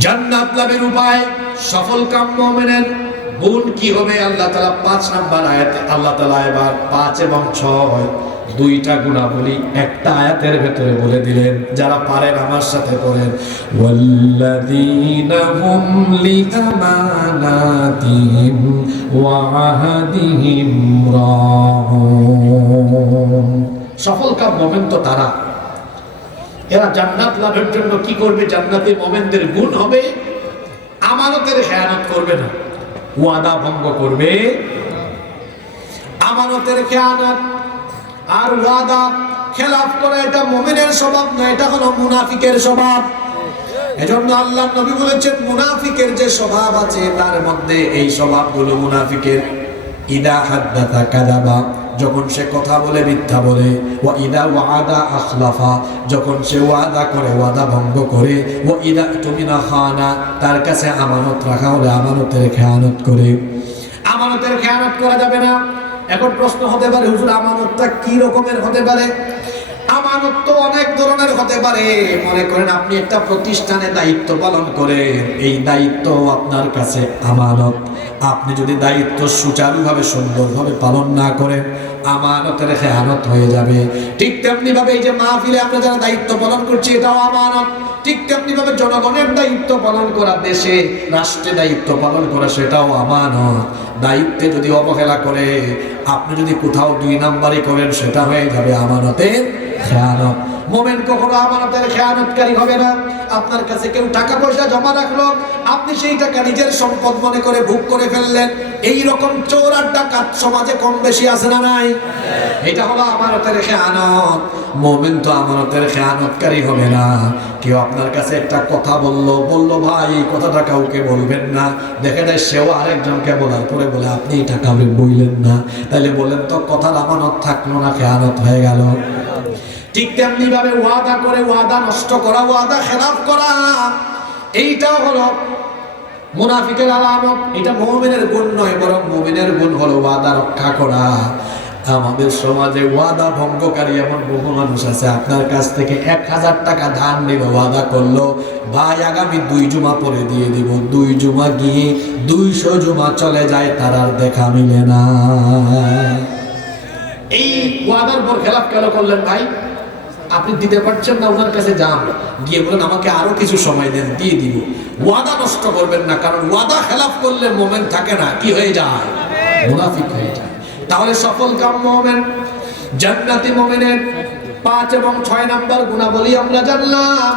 জান্নাত লাভের উপায়, সফল কাম মুমিনের গুণ কি হবে? আল্লাহ তাআলা 5 নাম্বার আয়াতে আল্লাহ তাআলা এবার 5 এবং 6 দুইটা গুণাবলী একটা আয়াতের ভেতরে বলে দিলেন। যারা পারেন আমার সাথে পড়েন, ওয়াল্লাযীনা হুম লিআমানাতিহিম ওয়া আহাদিহিম রাউন। সফল কাম মুমিন তো তারা, এরা জান্নাত লাভের জন্য কি করবে? জান্নাতি মুমিনদের গুণ হবে আমানতের খেয়ানত করবে না, ওয়াদা ভঙ্গ করবে। আমানতের খেয়ানত আর ওয়াদা খেলাফ করে এটা মুমিনের স্বভাব না, এটা হলো মুনাফিকের স্বভাব। এজন্য আল্লাহর নবী বলেছেন মুনাফিকের যে স্বভাব আছে তার মধ্যে এই স্বভাবগুলো মুনাফিকের। ইদা হাদ্দাথা কাযাবা, যখন সে কথা বলে মিথ্যা বলে। ওয়া ইদা ওয়াদা আখলাফা, যখন সে ওয়াদা করে ওয়াদা ভঙ্গ করে। ওয়া ইদা তুমিনা খানা, তার কাছে আমানত রাখা হলে আমানতের খেয়ানত করে। আমানতের খেয়ানত করা যাবে না। এখন প্রশ্ন হতে পারে, হুজুর আমানতটা কি রকমের হতে পারে? আমানত তো অনেক ধরনের হতে পারে। মনে করেন আপনি একটা প্রতিষ্ঠানে দায়িত্ব পালন করেন, এই দায়িত্ব আপনার কাছে আমানত। আপনি যদি দায়িত্ব সুচারুভাবে সুন্দরভাবে পালন না করেন, আমানতের খেয়ানত হয়ে যাবে। ঠিক তেমনি ভাবে এই যে মাহফিলে আমরা যারা দায়িত্ব পালন করছি এটাও আমানত। ঠিক তেমনি ভাবে জনগণের দায়িত্ব পালন করা, দেশে রাষ্ট্রে দায়িত্ব পালন করা, সেটাও আমানত। দায়িত্বে যদি অবহেলা করে, আপনি যদি কোথাও 2 নাম্বারই করেন, সেটা হয়ে যাবে আমানতের খেয়ানত। মুমিন কখনো আমানতের খেয়ানতকারী হবে না। আপনার কাছে কেউ টাকা পয়সা জমা রাখলো, আপনি সেই টাকা নিজের সম্পদ মনে করে ভোগ করে ফেললেন। এই রকম চোর আর ডাকাত সমাজে কম বেশি আছে না নাই? এটা হলো আমানতের খেয়ানত। মুমিন তো আমানতের খেয়ানতকারী হবে না। কেউ আপনার কাছে একটা কথা বললো ভাই এই কথাটা কাউকে বলবেন না, দেখে যায় সেও আরেকজনকে বলার পরে বলে আপনি এটা কাউকে বললেন না, তাহলে বলেন তো কথার আমানত থাকলো না, খেয়ানত হয়ে গেল। ঠিক তেমনি ভাবে ওয়াদা করে ওয়াদা নষ্ট করা, ওয়াদা খেলাফ করা, এইটাও হলো মুনাফিকের আলামত। এটা মুমিনের গুণ নয়, বরং মুমিনের গুণ হলো ওয়াদা রক্ষা করা। আমাদের সমাজে ওয়াদা ভঙ্গকারী এমন বহু মানুষ আছে। আপনার কাছ থেকে 1000 টাকা ধার নিল, ওয়াদা করলো ভাই আগামী 2 জুমা পরে দিয়ে দিব। 2 জুমা গিয়ে 200 জুমা চলে যায়, তার আর দেখা মিলে না। এই ওয়াদার পর খেলাফ কেন করলেন ভাই? আপনি দিতে পারছেন না, ওনার কাছে যান, গিয়ে বলেন আমাকে আরো কিছু সময় দেন, দিয়ে দিব। ওয়াদা নষ্ট করবেন না, কারণ ওয়াদা খেলাফ করলে মুমিন থাকে না, কি হয়ে যায়? মুনাফিক হয়ে যায়। তাহলে সফল কাম মুমিন, জান্নাতি মুমিনের 5 এবং 6 নাম্বার গুণাবলী আমরা জানলাম।